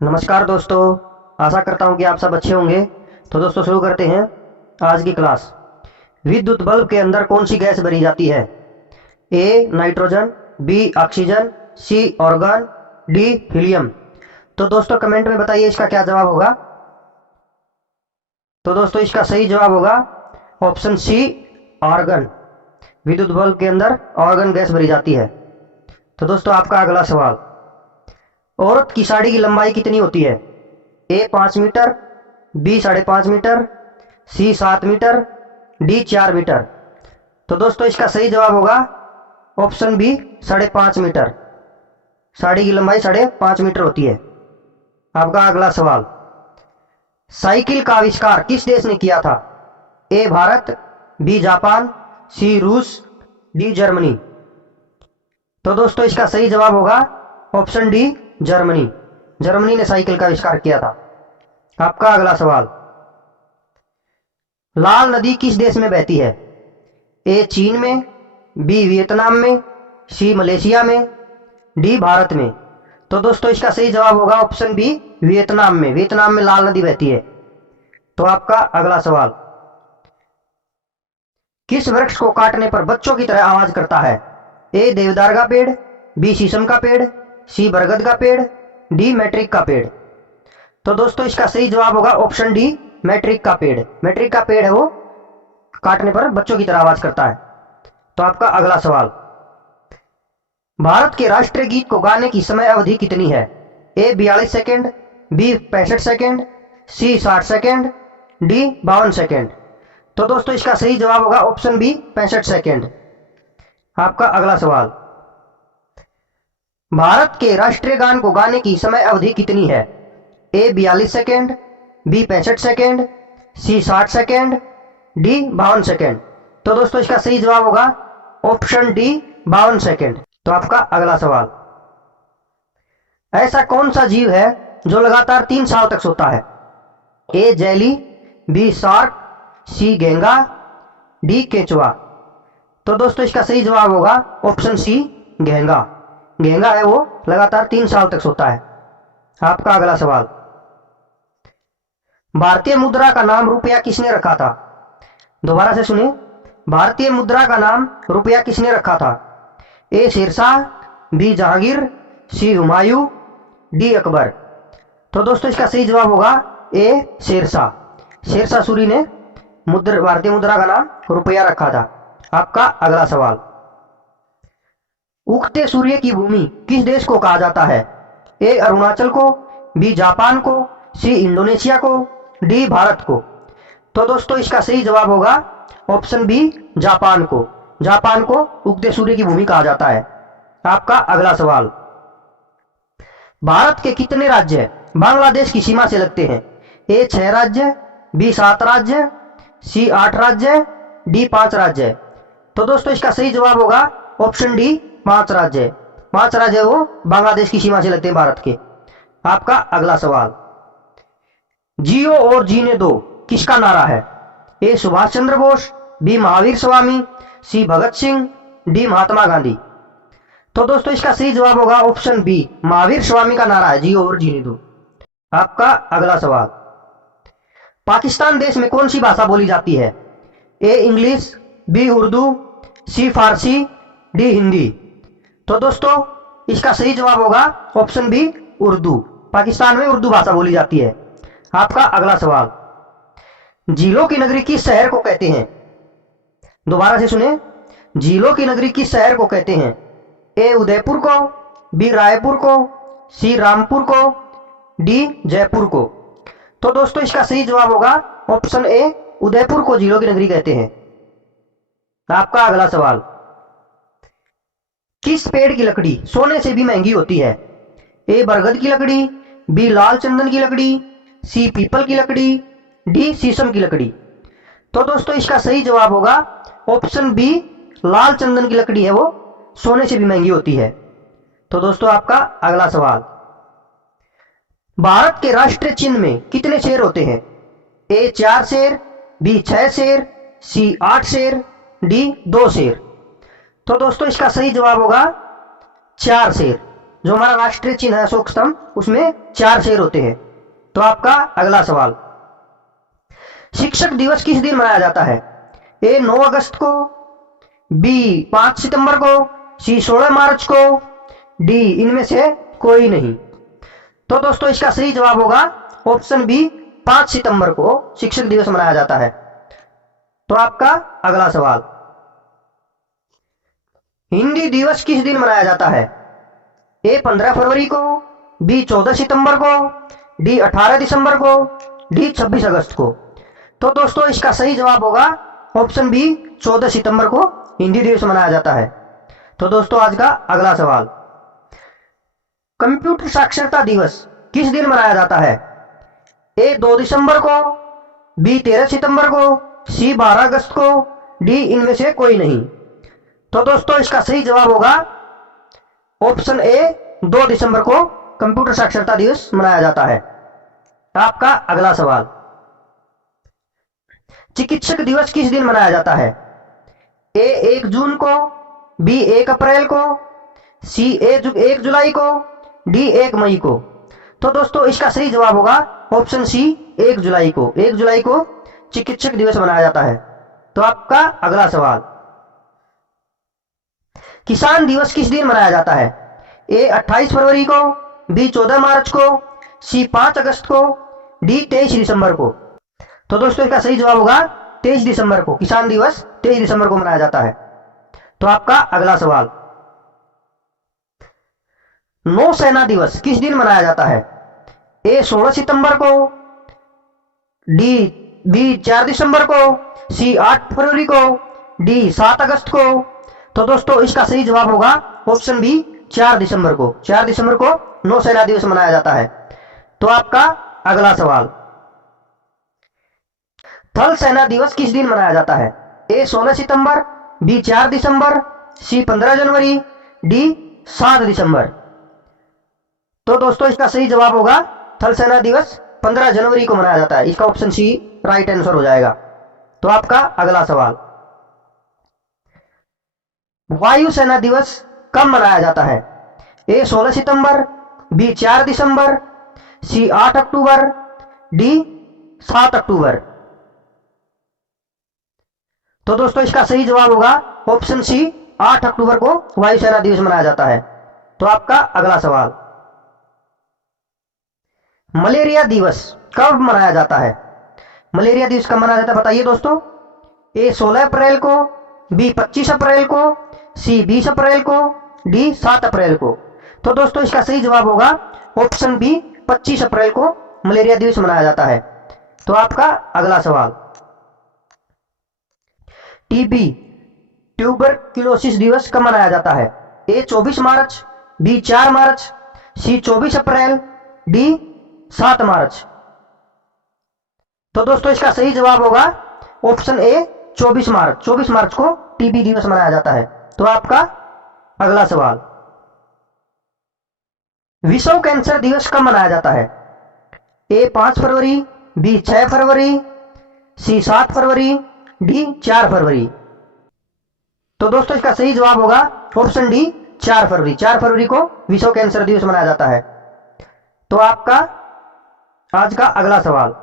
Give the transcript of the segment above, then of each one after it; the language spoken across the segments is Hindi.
नमस्कार दोस्तों, आशा करता हूँ कि आप सब अच्छे होंगे। तो दोस्तों शुरू करते हैं आज की क्लास। विद्युत बल्ब के अंदर कौन सी गैस भरी जाती है? A nitrogen, B oxygen, C organ, D helium. तो दोस्तों कमेंट में बताइए इसका क्या जवाब होगा। तो दोस्तों इसका सही जवाब होगा ऑप्शन सी ऑर्गन। विद्युत बल्ब के अंदर ऑर्गन गैस भरी जाती है। तो दोस्तों आपका अगला सवाल, औरत की साड़ी की लंबाई कितनी होती है? ए 5 मीटर, बी 5.5 मीटर, सी 7 मीटर, डी 4 मीटर। तो दोस्तों इसका सही जवाब होगा ऑप्शन बी 5.5 मीटर। साड़ी की लंबाई 5.5 मीटर होती है। आपका अगला सवाल, साइकिल का आविष्कार किस देश ने किया था? ए भारत, बी जापान, सी रूस, डी जर्मनी। तो दोस्तों इसका सही जवाब होगा ऑप्शन डी जर्मनी। जर्मनी ने साइकिल का आविष्कार किया था। आपका अगला सवाल, लाल नदी किस देश में बहती है? ए चीन में, बी वियतनाम में, सी मलेशिया में, डी भारत में। तो दोस्तों इसका सही जवाब होगा ऑप्शन बी वियतनाम में। वियतनाम में लाल नदी बहती है। तो आपका अगला सवाल, किस वृक्ष को काटने पर बच्चों की तरह आवाज करता है? ए देवदार का पेड़, बी शीशम का पेड़, सी बरगद का पेड़, डी मैट्रिक का पेड़। तो दोस्तों इसका सही जवाब होगा ऑप्शन डी मैट्रिक का पेड़। मैट्रिक का पेड़ है वो काटने पर बच्चों की तरह आवाज करता है। तो आपका अगला सवाल, भारत के राष्ट्रीय गीत को गाने की समय अवधि कितनी है? ए 42 सेकेंड, बी 65 सेकेंड, सी 60 सेकेंड, डी 52 सेकेंड। तो दोस्तों इसका सही जवाब होगा ऑप्शन बी 65 सेकेंड। आपका अगला सवाल, भारत के राष्ट्रीय गान को गाने की समय अवधि कितनी है? ए 42 सेकेंड, बी 65 सेकेंड, सी 60 सेकेंड, डी 52 सेकेंड। तो दोस्तों इसका सही जवाब होगा ऑप्शन डी 52 सेकेंड। तो आपका अगला सवाल, ऐसा कौन सा जीव है जो लगातार 3 साल तक सोता है? ए जेली, बी शार्क, सी घेंगा, डी केंचुआ। तो दोस्तों इसका सही जवाब होगा ऑप्शन सी घेंगा। घेंगा है वो लगातार 3 साल तक सोता है। आपका अगला सवाल, भारतीय मुद्रा का नाम रुपया किसने रखा था? दोबारा से सुने, भारतीय मुद्रा का नाम रुपया किसने रखा था? ए शेरशाह, बी जहांगीर, सी हुमायूं, डी अकबर। तो दोस्तों इसका सही जवाब होगा ए शेरशाह। शेरशाह सूरी ने भारतीय मुद्रा का नाम रुपया रखा था। आपका अगला सवाल, उगते सूर्य की भूमि किस देश को कहा जाता है? ए अरुणाचल को, बी जापान को, सी इंडोनेशिया को, डी भारत को। तो दोस्तों इसका सही जवाब होगा ऑप्शन बी जापान को। जापान को उगते सूर्य की भूमि कहा जाता है। आपका अगला सवाल, भारत के कितने राज्य बांग्लादेश की सीमा से लगते हैं? ए 6 राज्य, बी 7 राज्य, सी 8 राज्य, डी 5 राज्य। तो दोस्तों इसका सही जवाब होगा ऑप्शन डी 5 राज्य। 5 राज्य वो बांग्लादेश की सीमा से लगते हैं भारत के। आपका अगला सवाल, जियो और जीने दो किसका नारा है? ए सुभाष चंद्र बोस, बी महावीर स्वामी, सी भगत सिंह, डी महात्मा गांधी। तो दोस्तों इसका सही जवाब होगा ऑप्शन बी महावीर स्वामी का नारा है जियो और जीने दो। आपका अगला सवाल, पाकिस्तान देश में कौन सी भाषा बोली जाती है? ए इंग्लिश, बी उर्दू, सी फारसी, डी हिंदी। तो दोस्तों इसका सही जवाब होगा ऑप्शन बी उर्दू। पाकिस्तान में उर्दू भाषा बोली जाती है। आपका अगला सवाल, झीलों की नगरी किस शहर को कहते हैं? दोबारा से सुने, झीलों की नगरी किस शहर को कहते हैं? ए उदयपुर को, बी रायपुर को, सी रामपुर को, डी जयपुर को। तो दोस्तों इसका सही जवाब होगा ऑप्शन ए उदयपुर को झीलों की नगरी कहते हैं। आपका अगला सवाल, किस पेड़ की लकड़ी सोने से भी महंगी होती है? ए बरगद की लकड़ी, बी लाल चंदन की लकड़ी, सी पीपल की लकड़ी, डी शीशम की लकड़ी। तो दोस्तों इसका सही जवाब होगा ऑप्शन बी लाल चंदन की लकड़ी है वो सोने से भी महंगी होती है। तो दोस्तों आपका अगला सवाल, भारत के राष्ट्रीय चिन्ह में कितने शेर होते हैं? ए 4 शेर, बी 6 शेर, सी 8 शेर, डी 2 शेर। तो दोस्तों इसका सही जवाब होगा 4 शेर। जो हमारा राष्ट्रीय चिन्ह है अशोक स्तंभ, उसमें 4 शेर होते हैं। तो आपका अगला सवाल, शिक्षक दिवस किस दिन मनाया जाता है? ए 9 अगस्त को, बी 5 सितंबर को, सी 16 मार्च को, डी इनमें से कोई नहीं। तो दोस्तों इसका सही जवाब होगा ऑप्शन बी, 5 सितंबर को शिक्षक दिवस मनाया जाता है। तो आपका अगला सवाल, हिंदी दिवस किस दिन मनाया जाता है? ए 15 फरवरी को, बी 14 सितंबर को, डी 18 दिसंबर को, डी 26 अगस्त को। तो दोस्तों इसका सही जवाब होगा ऑप्शन बी, 14 सितंबर को हिंदी दिवस मनाया जाता है। तो दोस्तों आज का अगला सवाल, कंप्यूटर साक्षरता दिवस किस दिन मनाया जाता है? ए 2 दिसंबर को, बी 13 सितंबर को, सी 12 अगस्त को, डी इनमें से कोई नहीं। तो दोस्तों इसका सही जवाब होगा ऑप्शन ए, 2 दिसंबर को कंप्यूटर साक्षरता दिवस मनाया जाता है। आपका अगला सवाल, चिकित्सक दिवस किस दिन मनाया जाता है? ए 1 जून को, बी 1 अप्रैल को, सी 1 जुलाई को, डी 1 मई को। तो दोस्तों इसका सही जवाब होगा ऑप्शन सी, 1 जुलाई को। 1 जुलाई को चिकित्सक दिवस मनाया जाता है। तो आपका अगला सवाल, किसान दिवस किस दिन मनाया जाता है? ए 28 फरवरी को, बी 14 मार्च को, सी 5 अगस्त को, डी 23 दिसंबर को। तो दोस्तों इसका सही जवाब होगा 23 दिसंबर को। किसान दिवस 23 दिसंबर को मनाया जाता है। तो आपका अगला सवाल, नौसेना दिवस किस दिन मनाया जाता है? ए 16 सितंबर को, बी 4 दिसंबर को, सी 8 फरवरी को, डी 7 अगस्त को। तो दोस्तों इसका सही जवाब होगा ऑप्शन बी, 4 दिसंबर को। 4 दिसंबर को नौसेना दिवस मनाया जाता है। तो आपका अगला सवाल, थल सेना दिवस किस दिन मनाया जाता है? ए 16 सितंबर, बी 4 दिसंबर, सी 15 जनवरी, डी 7 दिसंबर। तो दोस्तों इसका सही जवाब होगा थल सेना दिवस 15 जनवरी को मनाया जाता है। इसका ऑप्शन सी राइट आंसर हो जाएगा। तो आपका अगला सवाल, वायुसेना दिवस कब मनाया जाता है? ए 16 सितंबर, बी 4 दिसंबर, सी 8 अक्टूबर, डी 7 अक्टूबर। तो दोस्तों इसका सही जवाब होगा ऑप्शन सी, 8 अक्टूबर को वायुसेना दिवस मनाया जाता है। तो आपका अगला सवाल, मलेरिया दिवस कब मनाया जाता है? मलेरिया दिवस कब मनाया जाता है बताइए दोस्तों। ए 16 अप्रैल को, बी 25 अप्रैल को, सी 20 अप्रैल को, डी 7 अप्रैल को। तो दोस्तों इसका सही जवाब होगा ऑप्शन बी, 25 अप्रैल को मलेरिया दिवस मनाया जाता है। तो आपका अगला सवाल, टीबी ट्यूबरक्लोसिस दिवस कब मनाया जाता है? ए 24 मार्च, बी 4 मार्च, सी 24 अप्रैल, डी 7 मार्च। तो दोस्तों इसका सही जवाब होगा ऑप्शन ए, 24 मार्च। 24 मार्च को टीबी दिवस मनाया जाता है। तो आपका अगला सवाल, विश्व कैंसर दिवस कब मनाया जाता है? ए 5 फरवरी, बी 6 फरवरी, सी 7 फरवरी, डी 4 फरवरी। तो दोस्तों इसका सही जवाब होगा ऑप्शन डी, 4 फरवरी। 4 फरवरी को विश्व कैंसर दिवस मनाया जाता है। तो आपका आज का अगला सवाल,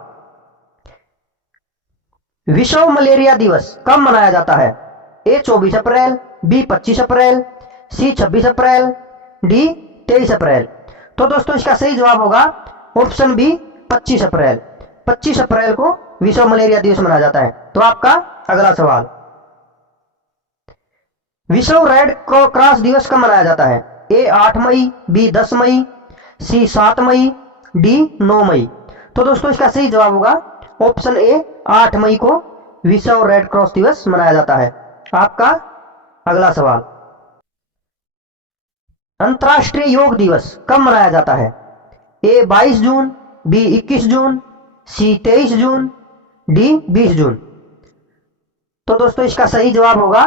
विश्व मलेरिया दिवस कब मनाया जाता है? ए 24 अप्रैल, बी 25 अप्रैल, सी 26 अप्रैल, डी 23 अप्रैल। तो दोस्तों इसका सही जवाब होगा ऑप्शन बी, 25 अप्रैल। 25 अप्रैल को विश्व मलेरिया दिवस मनाया जाता है। तो आपका अगला सवाल, विश्व रेड क्रॉस दिवस कब मनाया जाता है? ए 8 मई, बी 10 मई, सी 7 मई, डी 9 मई। तो दोस्तों इसका सही जवाब होगा ऑप्शन ए, 8 मई को विश्व रेड क्रॉस दिवस मनाया जाता है। आपका अगला सवाल, अंतर्राष्ट्रीय योग दिवस कब मनाया जाता है? ए 22 जून, बी 21 जून, सी 23 जून, डी 20 जून। तो दोस्तों इसका सही जवाब होगा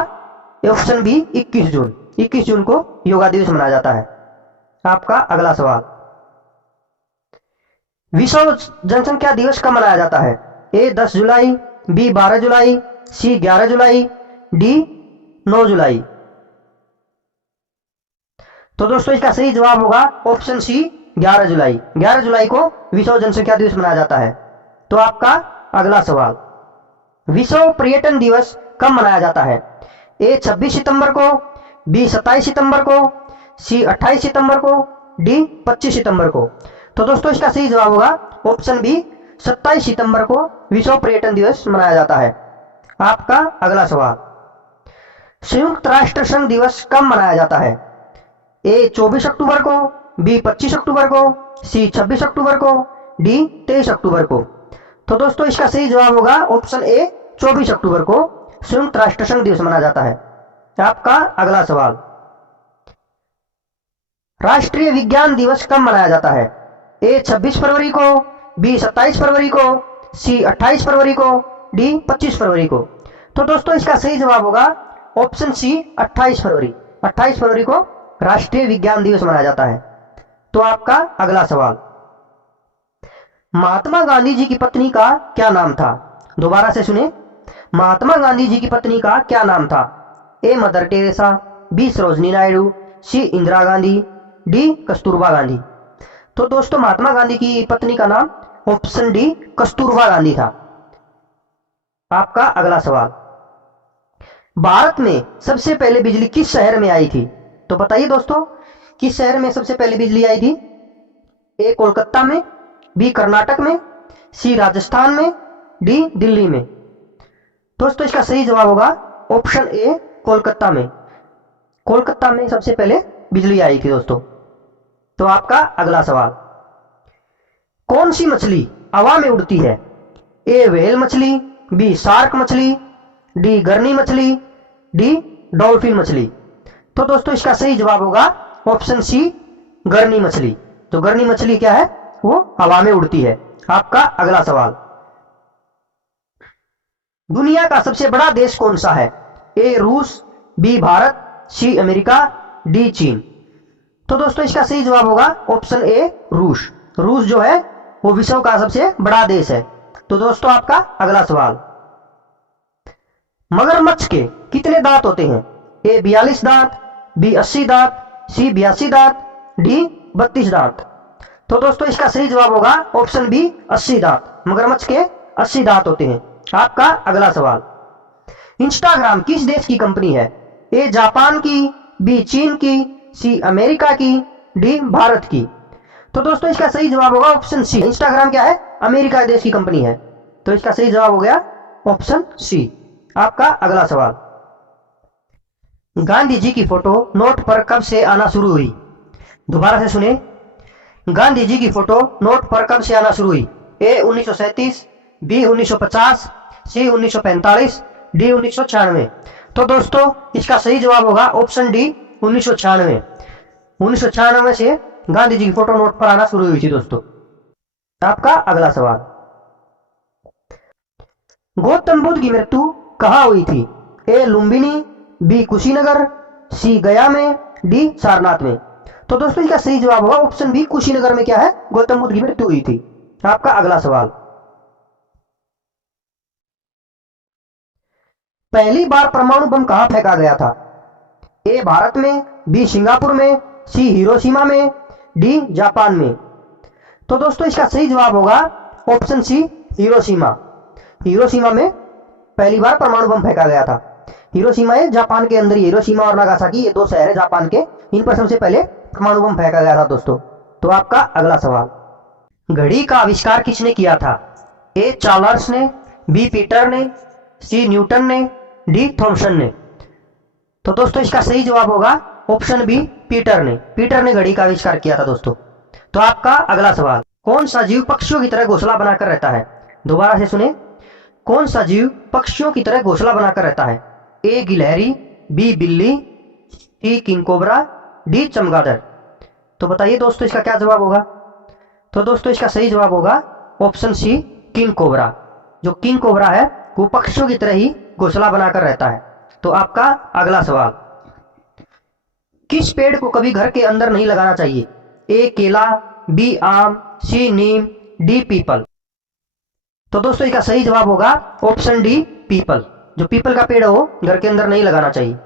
ऑप्शन बी, 21 जून। 21 जून को योगा दिवस मनाया जाता है। आपका अगला सवाल, विश्व जनसंख्या दिवस कब मनाया जाता है? ए 10 जुलाई, बी 12 जुलाई, सी 11 जुलाई, डी 9 जुलाई। तो दोस्तों इसका सही जवाब होगा ऑप्शन सी 11 जुलाई। 11 जुलाई को विश्व जनसंख्या दिवस मनाया जाता है। तो आपका अगला सवाल, विश्व पर्यटन दिवस कब मनाया जाता है? ए 26 सितंबर को, बी 27 सितंबर को, सी 28 सितंबर को, डी 25 सितंबर को। तो दोस्तों इसका सही जवाब होगा ऑप्शन बी 27 सितंबर को विश्व पर्यटन दिवस मनाया जाता है। आपका अगला सवाल, संयुक्त राष्ट्र संघ दिवस कब मनाया जाता है? ए 24 अक्टूबर को, बी 25 अक्टूबर को, सी 26 अक्टूबर को, डी 23 अक्टूबर को। तो दोस्तों इसका सही जवाब होगा ऑप्शन ए 24 अक्टूबर को संयुक्त राष्ट्र संघ दिवस मनाया जाता है। आपका अगला सवाल, राष्ट्रीय विज्ञान दिवस कब मनाया जाता है? ए 26 फरवरी को, बी 27 फरवरी को, सी 28 फरवरी को, डी 25 फरवरी को। तो दोस्तों इसका सही जवाब होगा ऑप्शन सी 28 फरवरी। 28 फरवरी को राष्ट्रीय विज्ञान दिवस मनाया जाता है। तो आपका अगला सवाल, महात्मा गांधी जी की पत्नी का क्या नाम था? दोबारा से सुने, महात्मा गांधी जी की पत्नी का क्या नाम था? A Mother Teresa, B Sarojini Naidu, C Indira Gandhi, D Kasturba Gandhi. तो दोस्तों महात्मा गांधी की पत्नी का नाम ऑप्शन डी कस्तूरबा गांधी था। आपका अगला सवाल, भारत में सबसे पहले बिजली किस शहर में आई थी? तो बताइए दोस्तों, किस शहर में सबसे पहले बिजली आई थी? ए कोलकाता में, बी कर्नाटक में, सी राजस्थान में, डी दिल्ली में। दोस्तों इसका सही जवाब होगा ऑप्शन ए कोलकाता में। कोलकाता में सबसे पहले बिजली आई थी दोस्तों। तो आपका अगला सवाल, कौन सी मछली हवा में उड़ती है? ए व्हेल मछली, बी शार्क मछली, डी गर्नी मछली, डी डॉल्फिन मछली। तो दोस्तों इसका सही जवाब होगा ऑप्शन सी गर्नी मछली। तो गर्नी मछली क्या है? वो हवा में उड़ती है। आपका अगला सवाल, दुनिया का सबसे बड़ा देश कौन सा है? ए रूस, B Bharat, C America, D चीन। तो दोस्तों इसका सही जवाब होगा ऑप्शन ए रूस। रूस जो है वो विश्व का सबसे बड़ा देश है। तो दोस्तों आपका अगला सवाल, मगरमच्छ के कितने दांत होते हैं? ए 42 दांत, बी 80 दांत, सी 82 दांत, डी 32 दांत। तो दोस्तों इसका सही जवाब होगा ऑप्शन बी 80 दांत। मगरमच्छ के 80 दांत होते हैं। आपका अगला सवाल, इंस्टाग्राम किस देश की कंपनी है? ए जापान की, बी चीन की, सी अमेरिका की, डी भारत की। तो दोस्तों इसका सही जवाब होगा ऑप्शन सी। इंस्टाग्राम क्या है? अमेरिका देश की कंपनी है। तो इसका सही जवाब हो गया ऑप्शन सी। आपका अगला सवाल, गांधी जी की फोटो नोट पर कब से आना शुरू हुई? दोबारा से सुने, गांधी जी की फोटो नोट पर कब से आना शुरू हुई? ए 1937, बी 1950, सी 1945, डी 1996। तो दोस्तों इसका सही जवाब होगा ऑप्शन डी 1996। 1996 से गांधी जी की फोटो नोट पर आना शुरू हुई थी दोस्तों। आपका अगला सवाल, गौतम बुद्ध की मृत्यु कहाँ हुई थी? ए लुम्बिनी, बी कुशीनगर, सी गया में, डी सारनाथ में। तो दोस्तों इसका सही जवाब होगा ऑप्शन बी कुशीनगर में क्या है? गौतम बुद्ध की मृत्यु हुई थी। आपका अगला सवाल, पहली बार परमाणु बम कहां फेंका गया था? ए भारत में, बी सिंगापुर में, सी हिरोशिमा में, डी जापान में। तो दोस्तों इसका सही जवाब होगा ऑप्शन सी हिरोशिमा। हिरोशिमा में पहली बार परमाणु बम फेंका गया था। हिरोशिमा है जापान के अंदर ही। हिरोशिमा और नागासाकी ये दो शहर है जापान के, इन पर सबसे पहले परमाणु बम फेंका गया था दोस्तों। तो आपका अगला सवाल, घड़ी का आविष्कार किसने किया था? ए चार्ल्स ने, बी पीटर ने, सी न्यूटन ने, डी थॉमसन ने। तो दोस्तों इसका सही जवाब होगा ऑप्शन बी पीटर ने। पीटर ने घड़ी का आविष्कार किया था दोस्तों। तो आपका अगला सवाल, कौन सा जीव पक्षियों की तरह घोंसला बनाकर रहता है? दोबारा से सुने, कौन सा जीव पक्षियों की तरह घोंसला बनाकर रहता है? ए गिलहरी, बी बिल्ली, सी किंग कोबरा, डी चमगादड़। तो बताइए दोस्तों इसका क्या जवाब होगा? तो दोस्तों इसका सही जवाब होगा ऑप्शन सी किंग कोबरा। जो किंग कोबरा है वो पक्षियों की तरह ही घोंसला बनाकर रहता है। तो आपका अगला सवाल, किस पेड़ को कभी घर के अंदर नहीं लगाना चाहिए? ए केला, बी आम, सी नीम, डी पीपल। तो दोस्तों इसका सही जवाब होगा ऑप्शन डी पीपल। जो पीपल का पेड़ हो घर के अंदर नहीं लगाना चाहिए।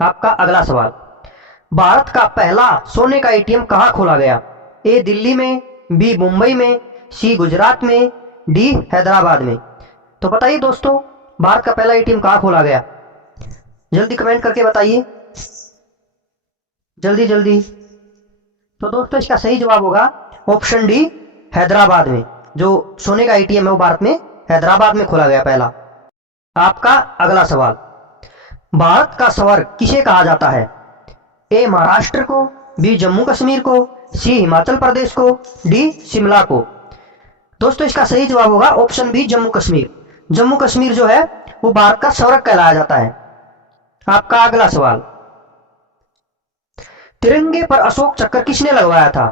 आपका अगला सवाल, भारत का पहला सोने का एटीएम कहाँ खोला गया? ए दिल्ली में, बी मुंबई में, सी गुजरात में, डी हैदराबाद में। तो बताइए दोस्तों, भारत का पहला एटीएम कहाँ खोला गया? जल्दी कमेंट करके बताइए, जल्दी जल्दी। तो दोस्तों इसका सही जवाब होगा ऑप्शन डी, हैदराबाद में। जो सोने का एटीएम है वो भारत में हैदराबाद में खोला गया पहला। आपका अगला सवाल, भारत का स्वर्ग किसे कहा जाता है? ए महाराष्ट्र को, बी जम्मू कश्मीर को, सी हिमाचल प्रदेश को, डी शिमला को। दोस्तों इसका सही जवाब होगा ऑप्शन बी, जम्मू कश्मीर। जम्मू कश्मीर जो है वो भारत का स्वर्ग कहलाया जाता है। आपका अगला सवाल, तिरंगे पर अशोक चक्र किसने लगवाया था?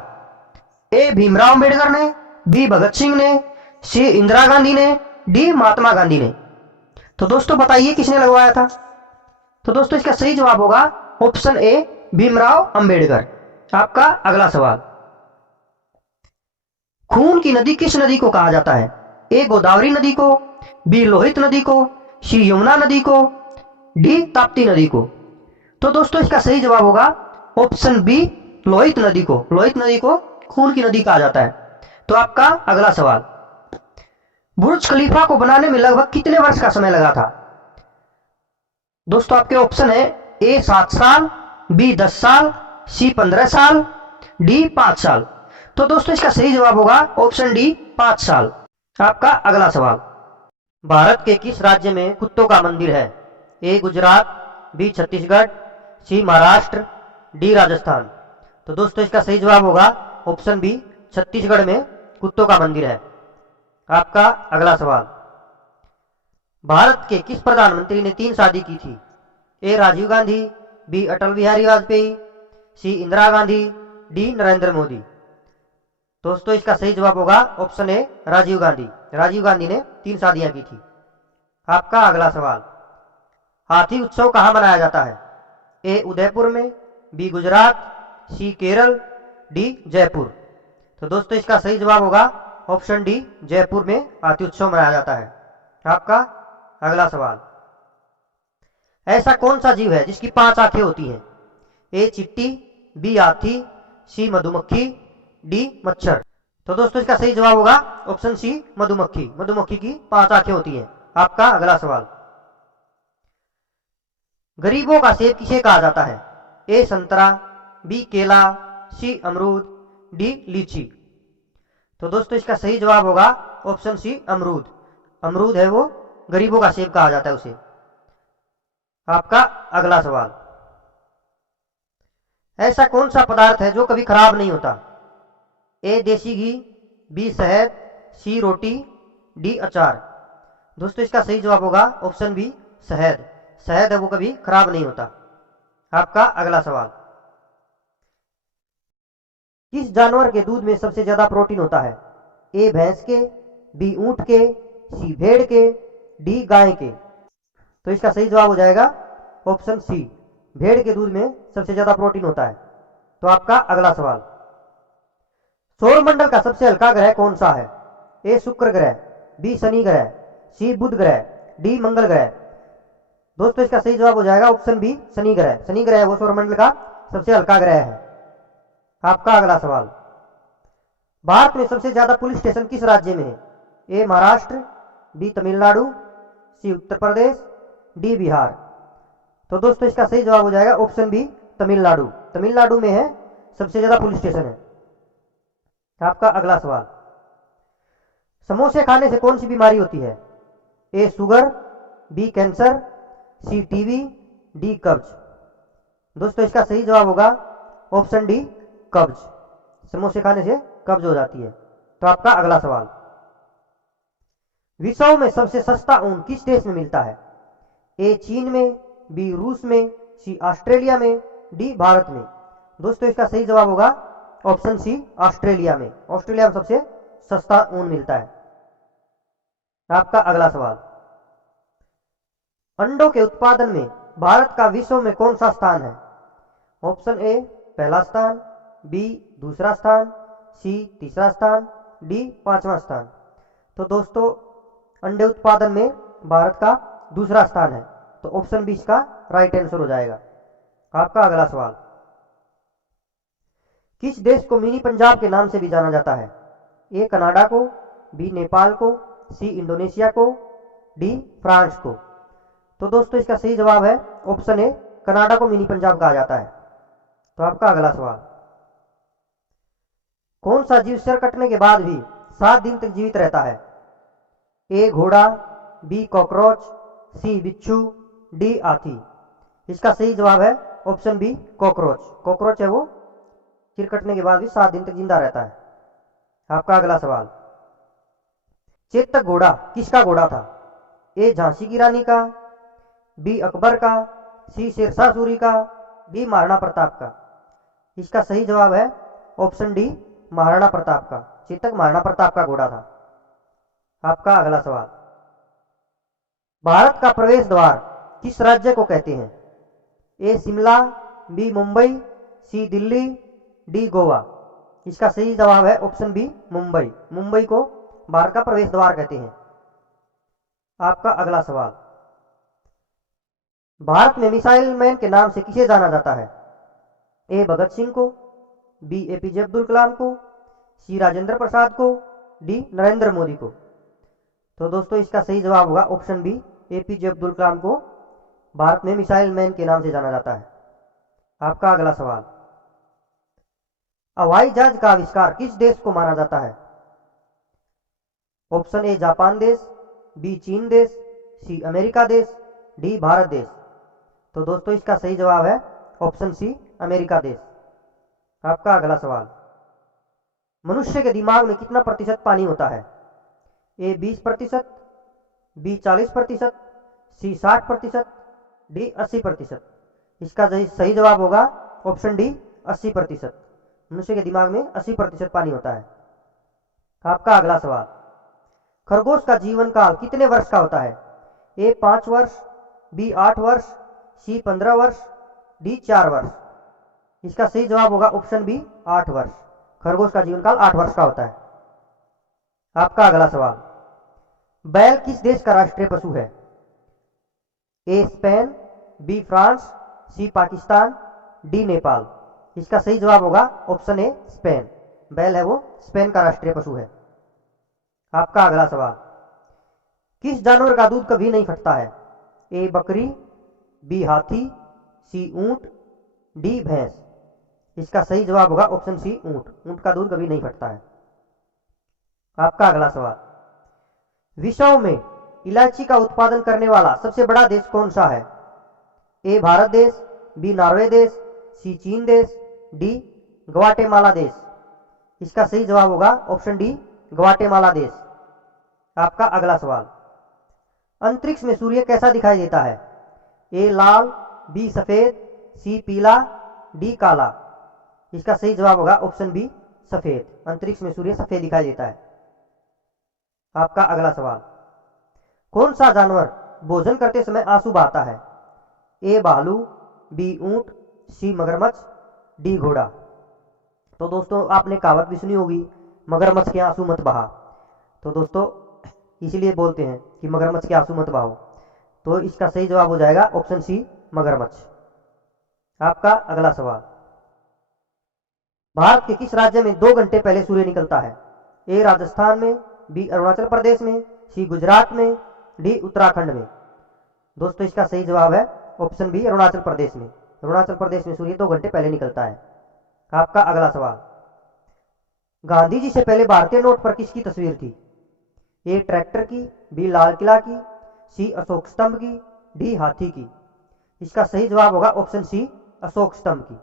ए भीमराव अंबेडकर ने, बी भगत सिंह ने, सी इंदिरा गांधी ने, डी महात्मा गांधी ने। तो दोस्तों बताइए किसने लगवाया था? तो दोस्तों इसका सही जवाब होगा ऑप्शन ए, भीमराव अंबेडकर। आपका अगला सवाल, खून की नदी किस नदी को कहा जाता है? ए गोदावरी नदी को, बी लोहित नदी को, सी यमुना नदी को, डी ताप्ती नदी को। तो दोस्तों इसका सही जवाब होगा ऑप्शन बी, लोहित नदी को। लोहित नदी को खून की नदी कहा जाता है। तो आपका अगला सवाल, बुर्ज खलीफा को बनाने में लगभग कितने वर्ष का समय लगा था? दोस्तों आपके ऑप्शन है ए 7 साल, बी 10 साल, सी 15 साल, डी 5 साल। तो दोस्तों इसका सही जवाब होगा ऑप्शन डी, 5 साल। आपका अगला सवाल, भारत के किस राज्य में कुत्तों का मंदिर है? ए गुजरात, बी छत्तीसगढ़, सी महाराष्ट्र, डी राजस्थान। तो दोस्तों इसका सही जवाब होगा ऑप्शन बी, छत्तीसगढ़ में कुत्तों का मंदिर है। आपका अगला सवाल, भारत के किस प्रधानमंत्री ने 3 शादी की थी? ए राजीव गांधी, बी अटल बिहारी वाजपेयी, सी इंदिरा गांधी, डी नरेंद्र मोदी। दोस्तों इसका सही जवाब होगा ऑप्शन ए, राजीव गांधी। राजीव गांधी ने 3 शादियां की थी। आपका अगला सवाल, हाथी उत्सव कहां मनाया जाता है? ए उदयपुर में, बी गुजरात, सी केरल, डी जयपुर। तो दोस्तों इसका सही जवाब होगा ऑप्शन डी, जयपुर में हाथी उत्सव मनाया जाता है। आपका अगला सवाल, ऐसा कौन सा जीव है जिसकी 5 आंखें होती हैं? ए चिट्टी, बी हाथी, सी मधुमक्खी, डी मच्छर। तो दोस्तों इसका सही जवाब होगा ऑप्शन सी, मधुमक्खी। मधुमक्खी की 5 आंखें होती हैं। आपका अगला सवाल, गरीबों का सेब किसे कहा जाता है? ए संतरा, बी केला, सी अमरूद, डी लीची। तो दोस्तों इसका सही जवाब होगा ऑप्शन सी, अमरूद। अमरूद है वो गरीबों का सेब कहा जाता है उसे। आपका अगला सवाल, ऐसा कौन सा पदार्थ है जो कभी खराब नहीं होता? ए देसी घी, बी शहद, सी रोटी, डी अचार। दोस्तों इसका सही जवाब होगा ऑप्शन बी, शहद। शहद है वो कभी खराब नहीं होता। आपका अगला सवाल, किस जानवर के दूध में सबसे ज्यादा प्रोटीन होता है? ए भैंस के, बी ऊंट के, सी भेड़ के, डी गाय के। तो इसका सही जवाब हो जाएगा ऑप्शन सी, भेड़ के दूध में सबसे ज्यादा प्रोटीन होता है। तो आपका अगला सवाल, सौरमंडल का सबसे हल्का ग्रह कौन सा है? ए शुक्र ग्रह, बी शनि ग्रह, सी बुध ग्रह, डी मंगल ग्रह। दोस्तों इसका सही जवाब हो जाएगा ऑप्शन बी, शनि ग्रह। शनि ग्रह वो सौरमंडल का सबसे हल्का ग्रह है। आपका अगला सवाल, भारत में सबसे ज्यादा पुलिस स्टेशन किस राज्य में है? ए महाराष्ट्र, बी तमिलनाडु, सी उत्तर प्रदेश, डी बिहार। तो दोस्तों इसका सही जवाब हो जाएगा ऑप्शन बी, तमिलनाडु। तमिलनाडु में है सबसे ज्यादा पुलिस स्टेशन है। आपका अगला सवाल, समोसे खाने से कौन सी बीमारी होती है? ए शुगर, बी कैंसर, सी टीबी, डी कब्ज। दोस्तों इसका सही जवाब होगा ऑप्शन डी, कब्ज। समोसे खाने से कब्ज हो जाती है। तो आपका अगला सवाल, विश्व में सबसे सस्ता ऊन किस देश में मिलता है? ए चीन में, बी रूस में, सी ऑस्ट्रेलिया में, डी भारत में। दोस्तों इसका सही जवाब होगा ऑप्शन सी, ऑस्ट्रेलिया में। ऑस्ट्रेलिया में सबसे सस्ता ऊन मिलता है। आपका अगला सवाल, अंडों के उत्पादन में भारत का विश्व में कौन सा स्थान है? ऑप्शन ए पहला स्थान, बी दूसरा स्थान, सी तीसरा स्थान, डी 5वां स्थान। तो दोस्तों अंडे उत्पादन में भारत का दूसरा स्थान है। तो ऑप्शन बी इसका राइट आंसर हो जाएगा। आपका अगला सवाल, किस देश को मिनी पंजाब के नाम से भी जाना जाता है? ए कनाडा को, बी नेपाल को, सी इंडोनेशिया को, डी फ्रांस को। तो दोस्तों इसका सही जवाब है ऑप्शन ए, कनाडा को मिनी पंजाब कहा जाता है। तो आपका अगला सवाल, कौन सा जीव सिर कटने के बाद भी 7 दिन तक जीवित रहता है? ए घोड़ा, बी कॉकरोच, सी बिच्छू, डी हाथी। इसका सही जवाब है ऑप्शन बी कॉकरोच। कॉकरोच है वो सिर कटने के बाद भी 7 दिन तक जिंदा रहता है। आपका अगला सवाल, चेतक घोड़ा किसका घोड़ा था? ए झांसी की रानी का, बी अकबर का, सी शेरशाह सूरी का, डी महाराणा प्रताप का। इसका सही जवाब है ऑप्शन डी महाराणा प्रताप का। चेतक महाराणा प्रताप का घोड़ा था। आपका अगला सवाल, भारत का प्रवेश द्वार किस राज्य को कहते हैं? ए शिमला, बी मुंबई, सी दिल्ली, डी गोवा। इसका सही जवाब है ऑप्शन बी मुंबई। मुंबई को भारत का प्रवेश द्वार कहते हैं। आपका अगला सवाल, भारत में मिसाइल मैन के नाम से किसे जाना जाता है? ए भगत सिंह को, बी एपीजे अब्दुल कलाम को, सी राजेंद्र प्रसाद को, डी नरेंद्र मोदी को। तो दोस्तों इसका सही जवाब होगा option B, APJ Abdul Kalam को भारत में मिसाइल मैन के नाम से जाना जाता है। आपका अगला सवाल, हवाई जहाज का आविष्कार किस देश को माना जाता है? ऑप्शन ए जापान देश, बी चीन देश, सी अमेरिका देश, डी भारत देश। तो दोस्तों इसका सही जवाब है ऑप्शन सी अमेरिका देश। आपका अगला सवाल, मनुष्य के दिमाग में कितना प्रतिशत पानी होता है? ए 20%, बी 40%, सी 60%, डी 80%। इसका सही जवाब होगा ऑप्शन डी 80%। मनुष्य के दिमाग में 80% पानी होता है। आपका अगला सवाल, खरगोश का जीवन काल कितने वर्ष का होता है? ए 5 वर्ष, बी 8 वर्ष, सी 15 वर्ष, डी 4 वर्ष। इसका सही जवाब होगा ऑप्शन बी 8 वर्ष। खरगोश का जीवन काल 8 वर्ष का होता है। आपका अगला सवाल, बैल किस देश का राष्ट्रीय पशु है? A Spain, B France, C Pakistan, D Nepal. इसका सही जवाब होगा ऑप्शन ए स्पेन। बैल है वो स्पेन का राष्ट्रीय पशु है। आपका अगला सवाल, किस जानवर का दूध कभी नहीं फटता है? ए बकरी, बी हाथी, सी ऊंट, डी भैंस। इसका सही जवाब होगा ऑप्शन सी ऊंट। ऊंट का दूध कभी नहीं फटता है। आपका अगला सवाल, विश्व में इलायची का उत्पादन करने वाला सबसे बड़ा देश कौन सा है? ए भारत देश, बी नॉर्वे देश, सी चीन देश, डी ग्वाटेमाला देश। इसका सही जवाब होगा ऑप्शन डी ग्वाटेमाला देश। आपका अगला सवाल, अंतरिक्ष में सूर्य कैसा दिखाई देता है? ए लाल, बी सफेद, सी पीला, डी काला। इसका सही जवाब होगा ऑप्शन बी सफेद। अंतरिक्ष में सूर्य सफेद दिखाई देता है। आपका अगला सवाल, कौन सा जानवर भोजन करते समय आंसू बहाता है? ए भालू, बी ऊंट, सी मगरमच्छ, डी घोड़ा। तो दोस्तों आपने कहावत भी सुनी होगी, मगरमच्छ के आंसू मत बहा। तो दोस्तों इसलिए बोलते हैं कि मगरमच्छ के आंसू मत बहाओ। तो इसका सही जवाब हो जाएगा ऑप्शन सी मगरमच्छ। आपका अगला सवाल, भारत के किस राज्य में 2 घंटे पहले सूर्य निकलता है? ए राजस्थान में, बी अरुणाचल प्रदेश में, सी गुजरात में, डी उत्तराखंड में। दोस्तों इसका सही जवाब है ऑप्शन बी अरुणाचल प्रदेश में। अरुणाचल प्रदेश में सूर्य 2 घंटे पहले निकलता है। आपका अगला सवाल, गांधी जी से पहले भारतीय नोट पर किसकी तस्वीर थी? ए ट्रैक्टर की, बी लाल किला की, सी अशोक स्तंभ की, डी हाथी की। इसका सही जवाब होगा ऑप्शन सी अशोक स्तंभ की।